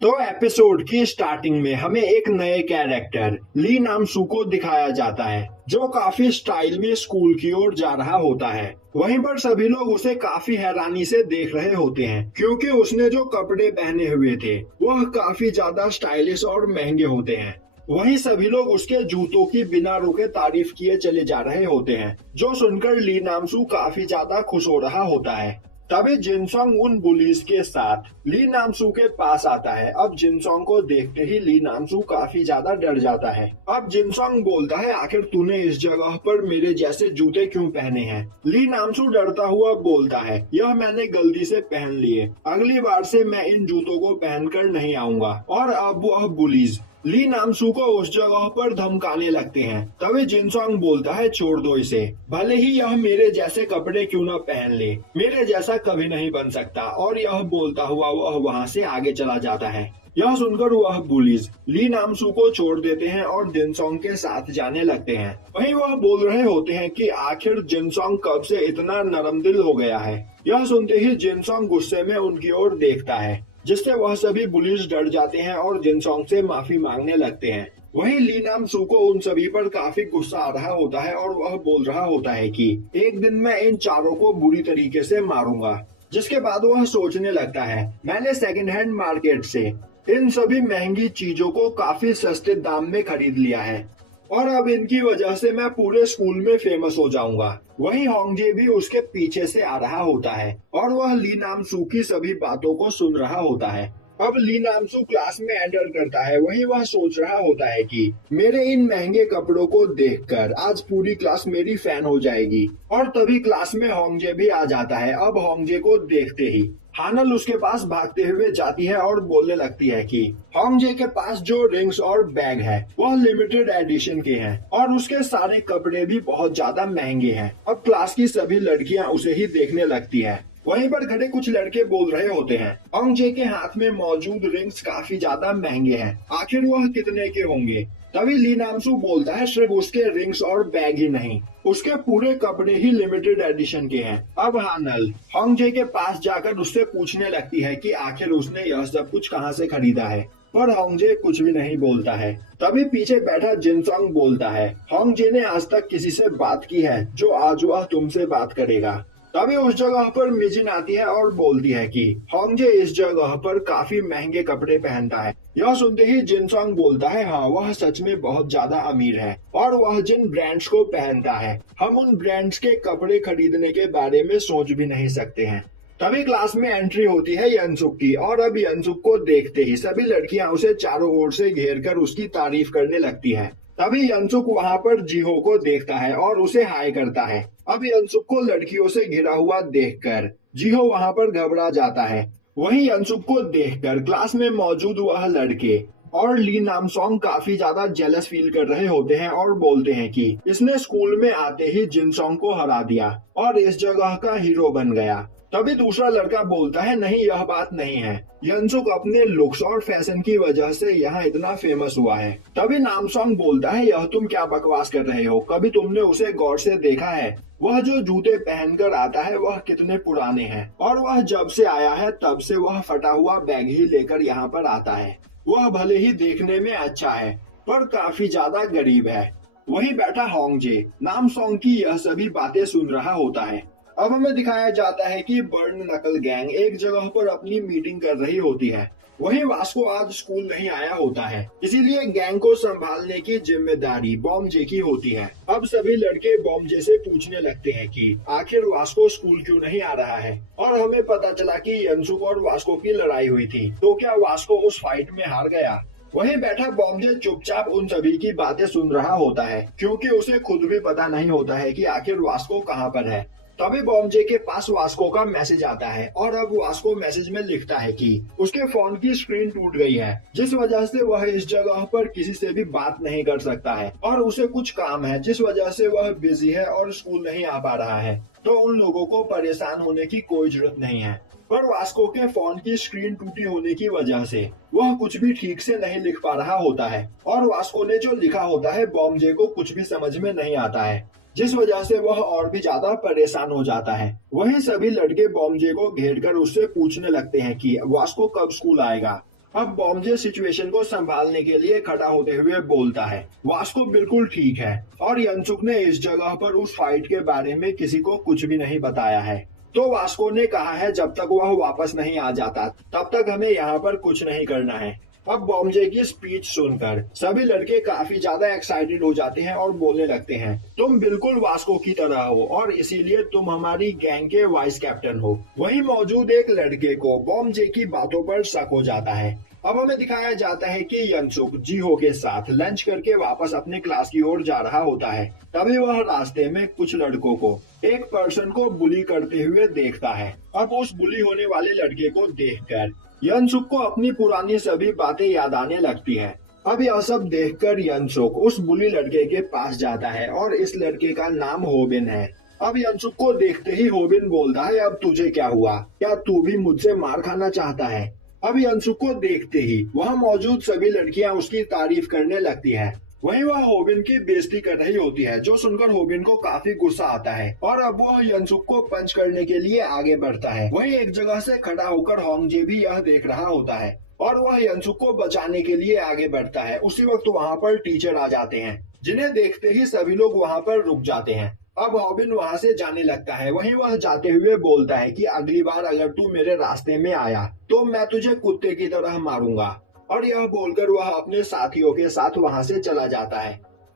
तो एपिसोड की स्टार्टिंग में हमें एक नए कैरेक्टर ली नामसू को दिखाया जाता है जो काफी स्टाइल में स्कूल की ओर जा रहा होता है। वहीं पर सभी लोग उसे काफी हैरानी से देख रहे होते हैं क्योंकि उसने जो कपड़े पहने हुए थे वह काफी ज्यादा स्टाइलिश और महंगे होते हैं। वहीं सभी लोग उसके जूतों की बिना रुके तारीफ किए चले जा रहे होते हैं, जो सुनकर ली नामसू काफी ज्यादा खुश हो रहा होता है। तभी जिनसोंग उन बुलीज के साथ ली नामसू के पास आता है। अब जिनसोंग को देखते ही ली नामसू काफी ज्यादा डर जाता है। अब जिनसोंग बोलता है, आखिर तूने इस जगह पर मेरे जैसे जूते क्यों पहने हैं? ली नामसू डरता हुआ बोलता है, यह मैंने गलती से पहन लिए, अगली बार से मैं इन जूतों को पहनकर नहीं आऊंगा। और अब वह बुलीज ली नामसू को उस जगह पर धमकाने लगते हैं। तभी जिनसोंग बोलता है, छोड़ दो इसे, भले ही यह मेरे जैसे कपड़े क्यों न पहन ले, मेरे जैसा कभी नहीं बन सकता। और यह बोलता हुआ वह वहाँ से आगे चला जाता है। यह सुनकर वह बुलीज ली नामसू को छोड़ देते हैं और जिनसोंग के साथ जाने लगते हैं। वहीं वह बोल रहे होते हैं कि आखिर जिनसोंग कब से इतना नरम दिल हो गया है। यह सुनते ही जिनसोंग गुस्से में उनकी ओर देखता है, जिससे वह सभी बुलीज डर जाते हैं और जिनसोंग से माफी मांगने लगते हैं। वहीं ली नामसू को उन सभी पर काफी गुस्सा आ रहा होता है और वह बोल रहा होता है कि एक दिन मैं इन चारों को बुरी तरीके से मारूंगा। जिसके बाद वह सोचने लगता है, मैंने सेकंड हैंड मार्केट से इन सभी महंगी चीजों को काफी सस्ते दाम में खरीद लिया है और अब इनकी वजह से मैं पूरे स्कूल में फेमस हो जाऊंगा। वहीं होंगजे भी उसके पीछे से आ रहा होता है और वह ली नामसू की सभी बातों को सुन रहा होता है। अब ली नामसू क्लास में एंटर करता है। वहीं वह सोच रहा होता है कि मेरे इन महंगे कपड़ों को देखकर आज पूरी क्लास मेरी फैन हो जाएगी। और तभी क्लास में होंगजे भी आ जाता है। अब होंगजे को देखते ही हानल उसके पास भागते हुए जाती है और बोलने लगती है कि होंगजे के पास जो रिंग्स और बैग है वह लिमिटेड एडिशन के हैं और उसके सारे कपड़े भी बहुत ज्यादा महंगे हैं। अब क्लास की सभी लड़कियां उसे ही देखने लगती है। वहीं पर खड़े कुछ लड़के बोल रहे होते हैं, होंगजे के हाथ में मौजूद रिंग्स काफी ज्यादा महंगे हैं, आखिर वह कितने के होंगे? तभी ली नामसू बोलता है, सिर्फ उसके रिंग्स और बैग ही नहीं, उसके पूरे कपड़े ही लिमिटेड एडिशन के हैं। अब हानल होंगजे के पास जाकर उससे पूछने लगती है कि आखिर उसने यह सब कुछ कहां से खरीदा है, पर होंगजे कुछ भी नहीं बोलता है। तभी पीछे बैठा जिनसोंग बोलता है, होंगजे ने आज तक किसी से बात की है जो आज वह तुमसे बात करेगा। तभी उस जगह पर मिजिन आती है और बोलती है कि होंगजे इस जगह पर काफी महंगे कपड़े पहनता है। यह सुनते ही जिनसोंग बोलता है, हाँ वह सच में बहुत ज्यादा अमीर है और वह जिन ब्रांड्स को पहनता है हम उन ब्रांड्स के कपड़े खरीदने के बारे में सोच भी नहीं सकते हैं। तभी क्लास में एंट्री होती है यनसुक की और अब यनसुक को देखते ही सभी लड़कियां उसे चारों ओर से घेर कर उसकी तारीफ करने लगती है। तभी यनसुक वहां पर जीहो को देखता है और उसे हाय करता है। अब यनसुक को लड़कियों से घिरा हुआ देखकर जीहो वहां पर घबरा जाता है। वहीं यनसुक को देखकर क्लास में मौजूद वह लड़के और ली नामसोंग काफी ज्यादा जेलस फील कर रहे होते हैं और बोलते हैं कि इसने स्कूल में आते ही जिनसोंग को हरा दिया और इस जगह का हीरो बन गया। तभी दूसरा लड़का बोलता है, नहीं यह बात नहीं है, यनसुक अपने लुक्स और फैशन की वजह से यहाँ इतना फेमस हुआ है। तभी नामसोंग बोलता है, यह तुम क्या बकवास कर रहे हो, कभी तुमने उसे गौर से देखा है? वह जो जूते पहनकर आता है वह कितने पुराने हैं और वह जब से आया है तब से वह फटा हुआ बैग ही लेकर यहाँ पर आता है। वह भले ही देखने में अच्छा है पर काफी ज्यादा गरीब है। वहीं बैठा होंगजे नामसोंग की यह सभी बातें सुन रहा होता है। अब हमें दिखाया जाता है कि बर्न नकल गैंग एक जगह पर अपनी मीटिंग कर रही होती है। वहीं वास्को आज स्कूल नहीं आया होता है, इसीलिए गैंग को संभालने की जिम्मेदारी बॉम्बजे की होती है। अब सभी लड़के बॉम्बजे से पूछने लगते हैं कि आखिर वास्को स्कूल क्यों नहीं आ रहा है और हमें पता चला कि यनसुक और वास्को की लड़ाई हुई थी, तो क्या वास्को उस फाइट में हार गया? वहीं बैठा बॉम्बजे चुपचाप उन सभी की बातें सुन रहा होता है क्योंकि उसे खुद भी पता नहीं होता है कि आखिर वास्को कहाँ पर है। तभी बॉम्बजे के पास वास्को का मैसेज आता है और अब वास्को मैसेज में लिखता है कि उसके फोन की स्क्रीन टूट गई है, जिस वजह से वह इस जगह पर किसी से भी बात नहीं कर सकता है और उसे कुछ काम है जिस वजह से वह बिजी है और स्कूल नहीं आ पा रहा है। तो उन लोगों को परेशान होने की कोई जरूरत नहीं है। पर वास्को के फोन की स्क्रीन टूटी होने की वजह से वह कुछ भी ठीक से नहीं लिख पा रहा होता है और वास्को ने जो लिखा होता है बॉम्बजे को कुछ भी समझ में नहीं आता है, जिस वजह से वह और भी ज्यादा परेशान हो जाता है। वहीं सभी लड़के बॉम्बजे को घेर कर उससे पूछने लगते हैं कि वास्को कब स्कूल आएगा। अब बॉम्जे सिचुएशन को संभालने के लिए खड़ा होते हुए बोलता है, वास्को बिल्कुल ठीक है और यनसुक ने इस जगह पर उस फाइट के बारे में किसी को कुछ भी नहीं बताया है। तो वास्को ने कहा है जब तक वह वापस नहीं आ जाता तब तक हमें यहाँ पर कुछ नहीं करना है। अब बॉम्जे की स्पीच सुनकर सभी लड़के काफी ज्यादा एक्साइटेड हो जाते हैं और बोलने लगते हैं, तुम बिल्कुल वास्को की तरह हो और इसीलिए तुम हमारी गैंग के वाइस कैप्टन हो। वहीं मौजूद एक लड़के को बॉम्जे की बातों पर शक हो जाता है। अब हमें दिखाया जाता है कि यनसुक जीहो के साथ लंच करके वापस अपने क्लास की ओर जा रहा होता है। तभी वह रास्ते में कुछ लड़कों को एक पर्सन को बुली करते हुए देखता है। अब उस बुली होने वाले लड़के को देखकर यनसुक को अपनी पुरानी सभी बातें याद आने लगती है। अब यह सब देखकर यनसुक उस बुली लड़के के पास जाता है और इस लड़के का नाम होबिन है। अब यनसुक को देखते ही होबिन बोलता है, अब तुझे क्या हुआ, क्या तू भी मुझसे मार खाना चाहता है। अब यनसुक को देखते ही वहाँ मौजूद सभी लड़कियां उसकी तारीफ करने लगती है। वहीं वह होबिन की बेइज्जती कर रही होती है, जो सुनकर होबिन को काफी गुस्सा आता है और अब वह यनसुक को पंच करने के लिए आगे बढ़ता है। वहीं एक जगह से खड़ा होकर होंगजे भी यह देख रहा होता है और वह यनसुक को बचाने के लिए आगे बढ़ता है। उसी वक्त वहाँ पर टीचर आ जाते हैं, जिन्हें देखते ही सभी लोग वहाँ पर रुक जाते हैं। अब होबिन वहाँ से जाने लगता है। वहीं वह जाते हुए बोलता है कि अगली बार अगर तू मेरे रास्ते में आया तो मैं तुझे कुत्ते की तरह मारूंगा और यह बोलकर वह अपने साथियों के साथ वहाँ से चला जाता है।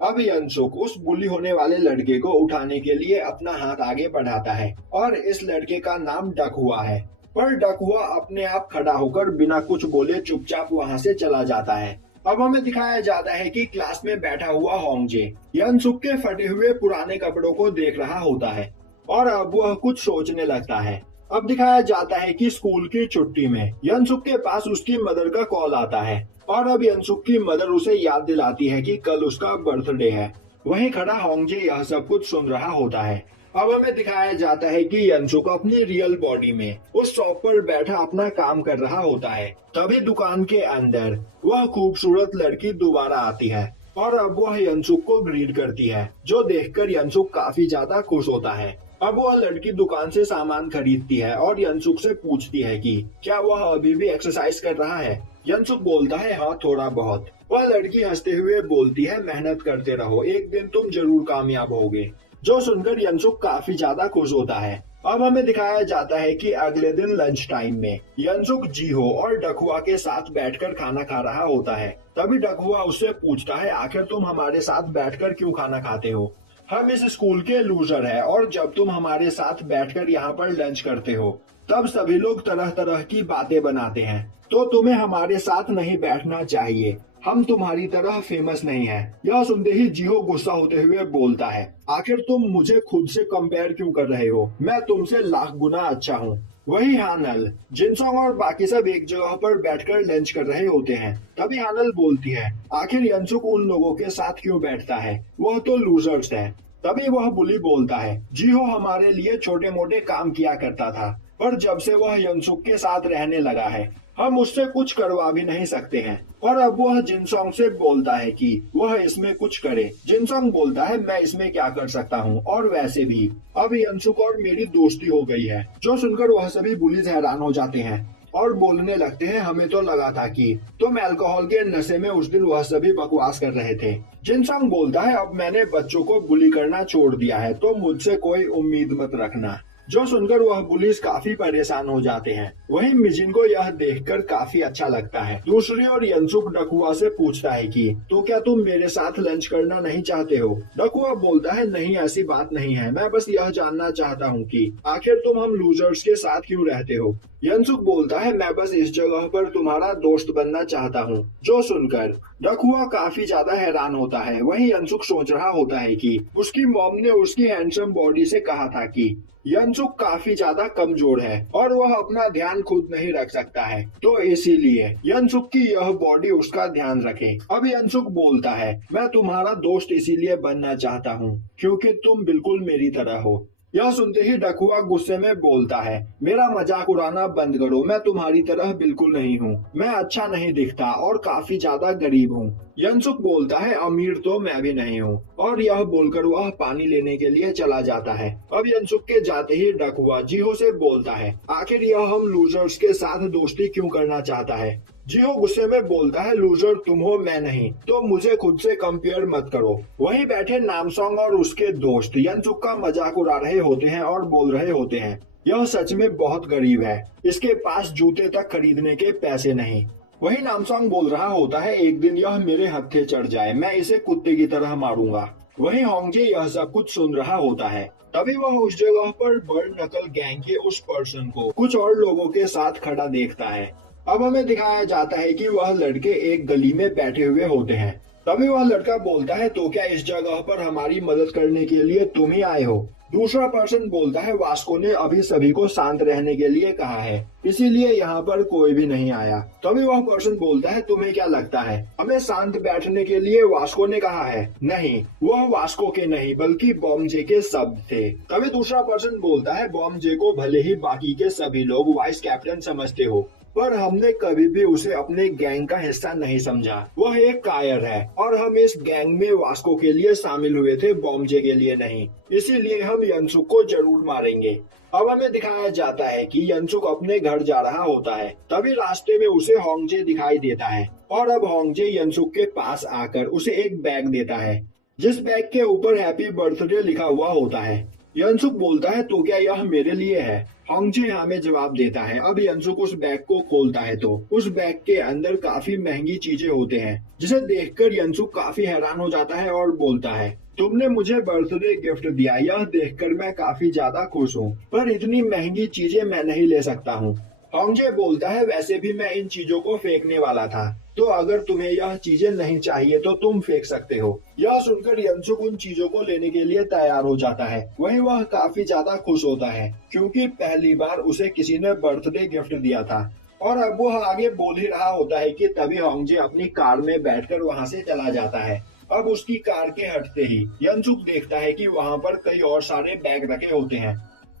अब यनसुक उस बुली होने वाले लड़के को उठाने के लिए अपना हाथ आगे बढ़ाता है और इस लड़के का नाम डकहुआ है। पर डकहुआ अपने आप खड़ा होकर बिना कुछ बोले चुपचाप वहाँ से चला जाता है। अब हमें दिखाया जाता है कि क्लास में बैठा हुआ होंगजे यनसुक के फटे हुए पुराने कपड़ों को देख रहा होता है और अब वह कुछ सोचने लगता है। अब दिखाया जाता है कि स्कूल की छुट्टी में यनसुक के पास उसकी मदर का कॉल आता है और अब यनसुक की मदर उसे याद दिलाती है कि कल उसका बर्थडे है। वहीं खड़ा होंगजे यह सब कुछ सुन रहा होता है। अब हमें दिखाया जाता है कि यनसुक अपनी रियल बॉडी में उस शॉप पर बैठा अपना काम कर रहा होता है। तभी दुकान के अंदर वह खूबसूरत लड़की दोबारा आती है और अब वह यनसुक को ग्रीट करती है, जो देखकर यनसुक काफी ज्यादा खुश होता है। अब वह लड़की दुकान से सामान खरीदती है और यनसुक से पूछती है कि क्या वह अभी भी एक्सरसाइज कर रहा है। यनसुक बोलता है, हाँ थोड़ा बहुत। वह लड़की हंसते हुए बोलती है, मेहनत करते रहो, एक दिन तुम जरूर कामयाब होगे। जो सुनकर यनसुक काफी ज्यादा खुश होता है। अब हमें दिखाया जाता है कि अगले दिन लंच टाइम में यनसुक जीहो और डकहुआ के साथ बैठकर खाना खा रहा होता है। तभी डकहुआ उससे पूछता है, आखिर तुम हमारे साथ बैठकर क्यों खाना खाते हो, हम इस स्कूल के लूजर हैं और जब तुम हमारे साथ बैठकर यहाँ पर लंच करते हो तब सभी लोग तरह तरह की बातें बनाते हैं, तो तुम्हें हमारे साथ नहीं बैठना चाहिए, हम तुम्हारी तरह फेमस नहीं हैं। यह सुनते ही जीहो गुस्सा होते हुए बोलता है, आखिर तुम मुझे खुद से कंपेयर क्यों कर रहे हो, मैं तुमसे लाख गुना अच्छा हूँ। वही हानल, जिनसोंग और बाकी सब एक जगह पर बैठकर लंच कर रहे होते हैं। तभी हानल बोलती है, आखिर यनसुक उन लोगों के साथ क्यों बैठता है, वह तो लूजर्स है। तभी वह बुली बोलता है, जीहो हमारे लिए छोटे मोटे काम किया करता था, पर जब से वह यनसुक के साथ रहने लगा है हम उससे कुछ करवा भी नहीं सकते हैं। और अब वह जिनसोंग से बोलता है कि वह इसमें कुछ करे। जिनसोंग बोलता है, मैं इसमें क्या कर सकता हूँ, और वैसे भी अब यनसुक और मेरी दोस्ती हो गई है। जो सुनकर वह सभी बुलीज हैरान हो जाते हैं और बोलने लगते हैं, हमें तो लगा था कि तुम अल्कोहल के नशे में उस दिन वह सभी बकवास कर रहे थे। जिनसोंग बोलता है, अब मैंने बच्चों को बुली करना छोड़ दिया है, तो मुझसे कोई उम्मीद मत रखना। जो सुनकर वह पुलिस काफी परेशान हो जाते हैं। वहीं मिजिन को यह देखकर काफी अच्छा लगता है। दूसरी ओर यनसुक डकहुआ से पूछता है कि तो क्या तुम मेरे साथ लंच करना नहीं चाहते हो। डकहुआ बोलता है, नहीं ऐसी बात नहीं है, मैं बस यह जानना चाहता हूँ कि आखिर तुम हम लूजर्स के साथ क्यों रहते हो। यनसुक बोलता है, मैं बस इस जगह पर तुम्हारा दोस्त बनना चाहता हूँ। जो सुनकर डकहुआ काफी ज्यादा हैरान होता है। वहीं यनसुक सोच रहा होता है कि उसकी मॉम ने उसकी हैंडसम बॉडी से कहा था कि यनसुक काफी ज्यादा कमजोर है और वह अपना ध्यान खुद नहीं रख सकता है, तो इसीलिए यनसुक की यह बॉडी उसका ध्यान रखे। अब यनसुक बोलता है, मैं तुम्हारा दोस्त इसीलिए बनना चाहता हूँ क्योंकि तुम बिल्कुल मेरी तरह हो। यह सुनते ही डकहुआ गुस्से में बोलता है, मेरा मजाक उड़ाना बंद करो, मैं तुम्हारी तरह बिल्कुल नहीं हूँ, मैं अच्छा नहीं दिखता और काफी ज्यादा गरीब हूँ। यनसुक बोलता है, अमीर तो मैं भी नहीं हूँ, और यह बोलकर वह पानी लेने के लिए चला जाता है। अब यनसुक के जाते ही डकहुआ जीहो से बोलता है, आखिर यह हम लूजर्स के साथ दोस्ती क्यों करना चाहता है। जिहो गुस्से में बोलता है, लूजर तुम हो मैं नहीं, तो मुझे खुद से कंपेयर मत करो। वहीं बैठे नामसोंग और उसके दोस्त यनसुक का मजाक उड़ा रहे होते हैं और बोल रहे होते हैं, यह सच में बहुत गरीब है, इसके पास जूते तक खरीदने के पैसे नहीं। वही नामसोंग बोल रहा होता है, एक दिन यह मेरे हत्थे चढ़ जाए, मैं इसे कुत्ते की तरह मारूंगा। वही होंगजे यह सब कुछ सुन रहा होता है। तभी वह उस जगह पर बर्ड नकल गैंग के उस पर्सन को कुछ और लोगों के साथ खड़ा देखता है। अब हमें दिखाया जाता है कि वह लड़के एक गली में बैठे हुए होते हैं। तभी वह लड़का बोलता है, तो क्या इस जगह पर हमारी मदद करने के लिए तुम ही आए हो? दूसरा पर्सन बोलता है, वास्को ने अभी सभी को शांत रहने के लिए कहा है, इसीलिए यहाँ पर कोई भी नहीं आया। तभी वह पर्सन बोलता है, तुम्हें क्या लगता है हमें शांत बैठने के लिए वास्को ने कहा है? नहीं, वह वास्को के नहीं बल्कि बॉम्बे के शब्द थे। तभी दूसरा पर्सन बोलता है, बॉम्बे को भले ही बाकी के सभी लोग वाइस कैप्टन समझते हो, पर हमने कभी भी उसे अपने गैंग का हिस्सा नहीं समझा। वह एक कायर है और हम इस गैंग में वास्को के लिए शामिल हुए थे, बॉम्बे के लिए नहीं। इसीलिए हम यनसुक को जरूर मारेंगे। अब हमें दिखाया जाता है कि यनसुक अपने घर जा रहा होता है। तभी रास्ते में उसे होंगजे दिखाई देता है और अब होंगजे यनसुक के पास आकर उसे एक बैग देता है, जिस बैग के ऊपर हैप्पी बर्थडे लिखा हुआ होता है। यनसुक बोलता है, तो क्या यह मेरे लिए है? होंगजे हाँ में जवाब देता है। अब यनसुक उस बैग को खोलता है तो उस बैग के अंदर काफी महंगी चीजें होते हैं, जिसे देखकर यनसुक काफी हैरान हो जाता है और बोलता है, तुमने मुझे बर्थडे गिफ्ट दिया, यह देखकर मैं काफी ज्यादा खुश हूँ, पर इतनी महंगी चीजें मैं नहीं ले सकता हूँ। होंगजे बोलता है, वैसे भी मैं इन चीजों को फेंकने वाला था, तो अगर तुम्हें यह चीजें नहीं चाहिए तो तुम फेंक सकते हो। यह सुनकर यनसुक उन चीजों को लेने के लिए तैयार हो जाता है। वहीं वह काफी ज्यादा खुश होता है क्योंकि पहली बार उसे किसी ने बर्थडे गिफ्ट दिया था। और अब वह आगे बोल ही रहा होता है कि तभी होंगजे अपनी कार में बैठकर वहां से चला जाता है। अब उसकी कार के हटते ही यनसुक देखता है कि वहां पर कई और सारे बैग रखे होते हैं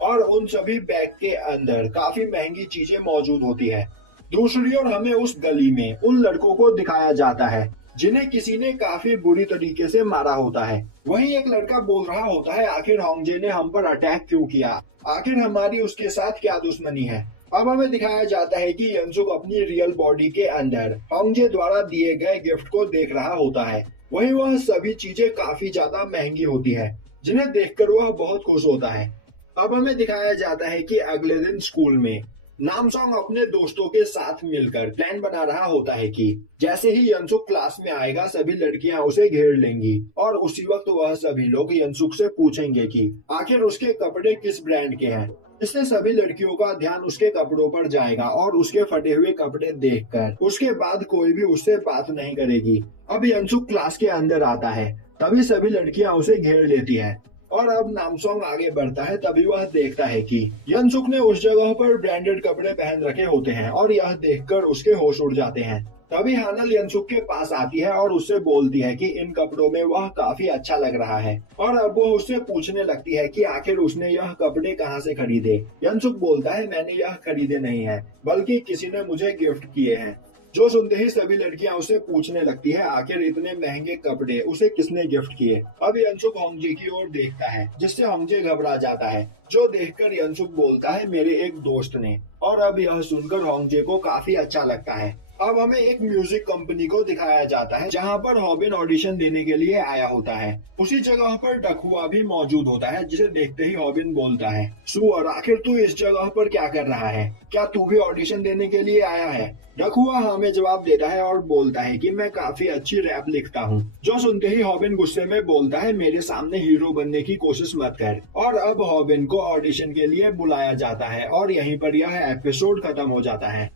और उन सभी बैग के अंदर काफी महंगी चीजें मौजूद होती है। दूसरी ओर हमें उस गली में उन लड़कों को दिखाया जाता है जिन्हें किसी ने काफी बुरी तरीके से मारा होता है। वहीं एक लड़का बोल रहा होता है, आखिर होंगजे ने हम पर अटैक क्यों किया? आखिर हमारी उसके साथ क्या दुश्मनी है? अब हमें दिखाया जाता है कि यनसुक अपनी रियल बॉडी के अंदर होंगजे द्वारा दिए गए गिफ्ट को देख रहा होता है। वहीं वह सभी चीजें काफी ज्यादा महंगी होती है, जिन्हें देखकर वह बहुत खुश होता है। अब हमें दिखाया जाता है कि अगले दिन स्कूल में नामसोंग अपने दोस्तों के साथ मिलकर प्लान बना रहा होता है कि जैसे ही यनसुक क्लास में आएगा सभी लड़कियां उसे घेर लेंगी और उसी वक्त वह सभी लोग यनसुक से पूछेंगे कि आखिर उसके कपड़े किस ब्रांड के हैं। इससे सभी लड़कियों का ध्यान उसके कपड़ों पर जाएगा और उसके फटे हुए कपड़े देखकर उसके बाद कोई भी उससे बात नहीं करेगी। अब यनसुक क्लास के अंदर आता है, तभी सभी लड़कियां उसे घेर लेती हैं और अब नामसोंग आगे बढ़ता है। तभी वह देखता है कि यनसुक ने उस जगह पर ब्रांडेड कपड़े पहन रखे होते हैं और यह देखकर उसके होश उड़ जाते हैं। तभी हानल यनसुक के पास आती है और उससे बोलती है कि इन कपड़ों में वह काफी अच्छा लग रहा है और अब वो उससे पूछने लगती है कि आखिर उसने यह कपड़े कहाँ से खरीदे। यनसुक बोलता है, मैंने यह खरीदे नहीं है बल्कि किसी ने मुझे गिफ्ट किए हैं। जो सुनते ही सभी लड़कियां उसे पूछने लगती है आखिर इतने महंगे कपड़े उसे किसने गिफ्ट किए। अब यनसुक होंगजे की ओर देखता है जिससे होंगजे घबरा जाता है, जो देखकर यनसुक बोलता है, मेरे एक दोस्त ने। और अब यह सुनकर होंगजे को काफी अच्छा लगता है। अब हमें एक म्यूजिक कंपनी को दिखाया जाता है जहां पर हॉबिन ऑडिशन देने के लिए आया होता है। उसी जगह पर डकहुआ भी मौजूद होता है, जिसे देखते ही हॉबिन बोलता है, सुअर आखिर तू इस जगह पर क्या कर रहा है? क्या तू भी ऑडिशन देने के लिए आया है? डकहुआ हमें जवाब देता है और बोलता है कि मैं काफी अच्छी रैप लिखता हूँ। जो सुनते ही हॉबिन गुस्से में बोलता है, मेरे सामने हीरो बनने की कोशिश मत कर। और अब हॉबिन को ऑडिशन के लिए बुलाया जाता है और यहीं पर यह एपिसोड खत्म हो जाता है।